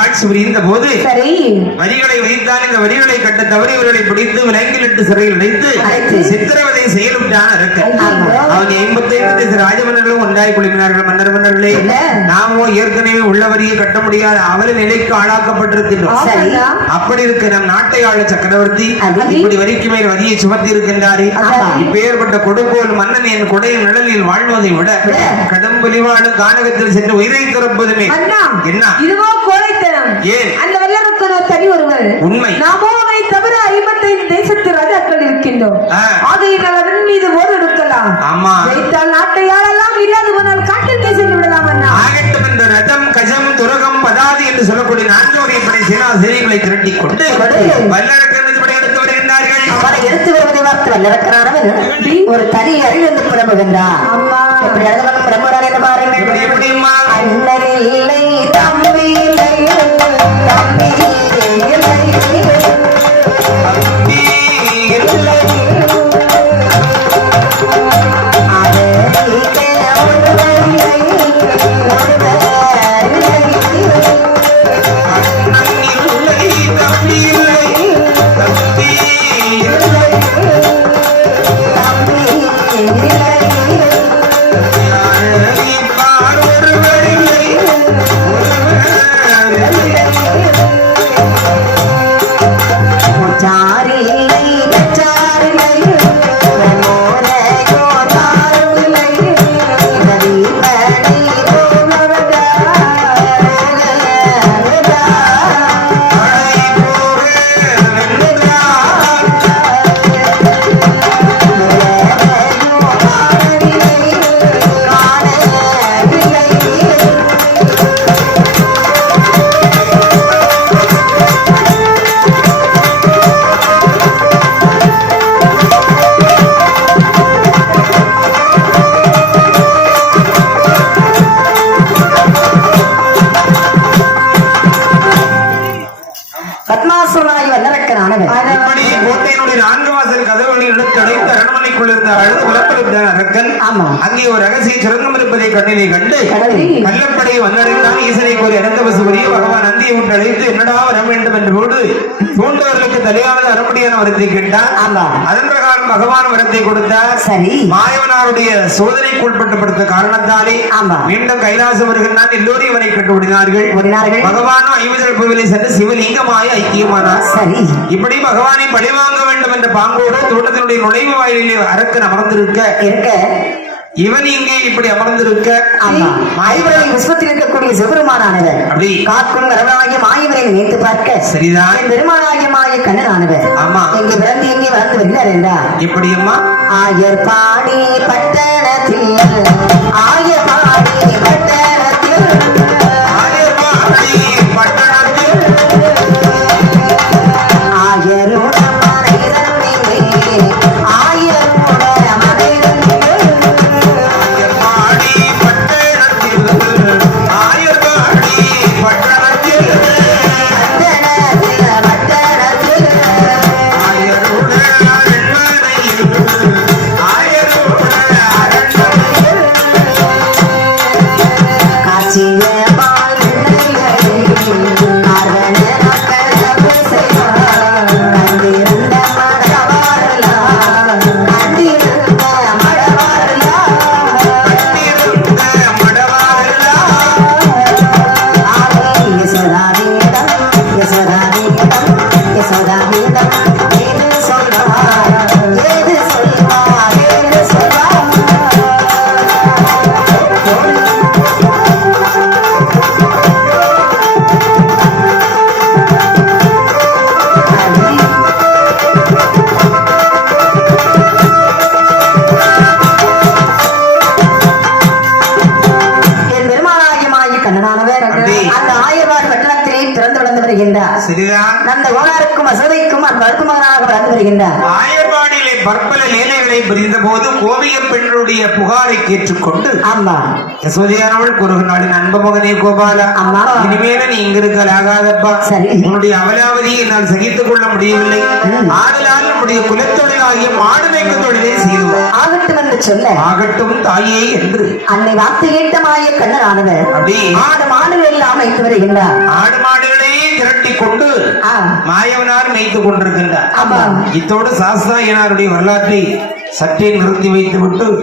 ஆட்சி புரிந்த போது வரிகளை வைத்தால் இந்த வரிகளை கட்ட தவறி இவர்களை பிடித்து விலங்கிலிட்டு சிறையில் அடைத்து சித்திரவதை செயலுட்டான் அரக்க ஆமா. அவங்க தேச ராஜமன்னர்களும் ஒன்றாய் குழுமினார்கள் மன்னர் மன்னர்களே என்ன? நாமோ ஏற்கனவே உள்ள வரியை கட்ட முடியாத அவல நிலைக்கு ஆளாக்கப்பட்டிருக்கின்றோம் அப்படி இருக்க நம் நாட்டை ஆள சக்கரவர்த்தி. இப்படி வரிக்கு மேல் வரியை சுமத்தி இருக்கின்றாரே. இப்பேற்பட்ட கொடுக்கோல் மன்னன் என் கொடையின் நிழலில் வாழ்வதை விட. கடும் புலிவாடு கானகத்தில் சென்று உயிரை துறப்பதுமே என்ன இதுவோ கோழைத்தனம் ஏன்? அந்த வல்லரக்கனோ தனி ஒருவர் உண்மை. நாமோ அவனை தவிர ஐம்பத்தைந்து தேசத்து ராஜாக்கள் இருக்கின்றோம். ஆகையினால் அவன் மீது போர் எடுக்கலாம் ஆமா. ஜெயித்தால் என்று சொல்லக்கூடிய நான்கு படை சேனா சேனைகளை திரட்டிக் கொண்டு படையெடுத்து வருகின்றார்கள். அவனை எடுத்து வருவதை பார்த்து வல்லரக்கனானவன் ஒரு தனி அறிவிருந்து புலம்புகின்றான். அம்மா. எப்படி எழுதவன் பிரம்மரான் என்று எப்படி பாருங்கள் எப்படிம்மா? அண்ணன் இல்லை நான்கு வாசல் கதவுகளை இழுத்து அடைத்து அரண்மனைக்குள் இருந்த அழுது புலப்பெடுத்த அரக்கன் ஆமா. அங்கே ஒரு ரகசிய சுரங்கம் இருப்பதை கண்ணிலே கண்டு கடவுளே. கள்ளப்படையை வந்தடைந்தான் ஈசனை கோரி அடந்த வசுபுரிய பகவான் நந்தியை விட்டு அழைத்து என்னடா வர வேண்டும் என்று போடு தூண்டவர்களுக்கு தலையானது அறமுடியான வரத்தை கேட்டான் ஆமா. அதன் பிரகாரம் பகவான் வரத்தை கொடுத்தார் சரி மாயவனாருடைய சோதனைக்கு உட்பட்டப்படுத்த காரணத்தாலே. மீண்டும் கைலாசம் வருகின்றான் எல்லோரும் இவனை கண்டுபிடினார்கள். பகவானும் கோவிலை சென்று சிவலிங்கமாய் ஐக்கியமானார் சரி இப்படி பகவானை பழிவாங்க வேண்டும் என்ற பாங்கோடு தோட்டத்தினுடைய நுழைவு வாயிலிலே அரக்கன் அமர்ந்திருக்க. இருக்க. இவன் இங்கே இப்படி அமர்ந்திருக்க. ஆமா. விஸ்வத்தில் இருக்கக்கூடிய சிவபெருமானானவர். அப்படி. காக்கும் கரவனாகிய மாயவரை நினைத்து பார்க்க. சரிதான். பெருமானாகிய மாய கண்ணனானவர். ஆமா. எங்கே பிறந்து எங்கே வளர்ந்து வருகிறார் என்றார் எப்படி அம்மா ஆயர் பாடி பட்டணத்தில் வருகின்றார் அந்த ஓனாருக்கும் அசதைக்கும் அந்த வழக்குமகனாக வளர்ந்து வருகின்றார் ஆயர்பாடியிலே பற்பல லீலைகளை புரிந்த போது கோவிய பெண்களுடைய புகாரை கேட்டுக்கொண்டு ஆமா. யசோதையானவள் கூறுகிறாளின் அன்பு மகனே கோபாலா அம்மா. இனிமேல நீ இங்க இருக்கலாகாதப்பா சரி. உன்னுடைய அவலாவதியை என்னால் சகித்துக் கொள்ள முடியவில்லை. ஆதலால் நம்முடைய குலத்தொழிலாகிய மாடு மேய்க்கும் தொழிலை செய்வோம் ஆகட்டும் என்று சொல்ல. ஆகட்டும் தாயே என்று. அன்னை வார்த்தை கேட்ட மாய கண்ணனானவர் அப்படி ஆடு மாடுகள் எல்லாம் வைத்து வருகின்றார். ஆடு மாடுகளே கொண்டு. மாயவனார் மேய்த்துக் கொண்டிருக்கின்றார். இத்தோடு சாஸ்தாயனாருடைய வரலாற்றை சற்றே நிறுத்தி வைத்துவிட்டு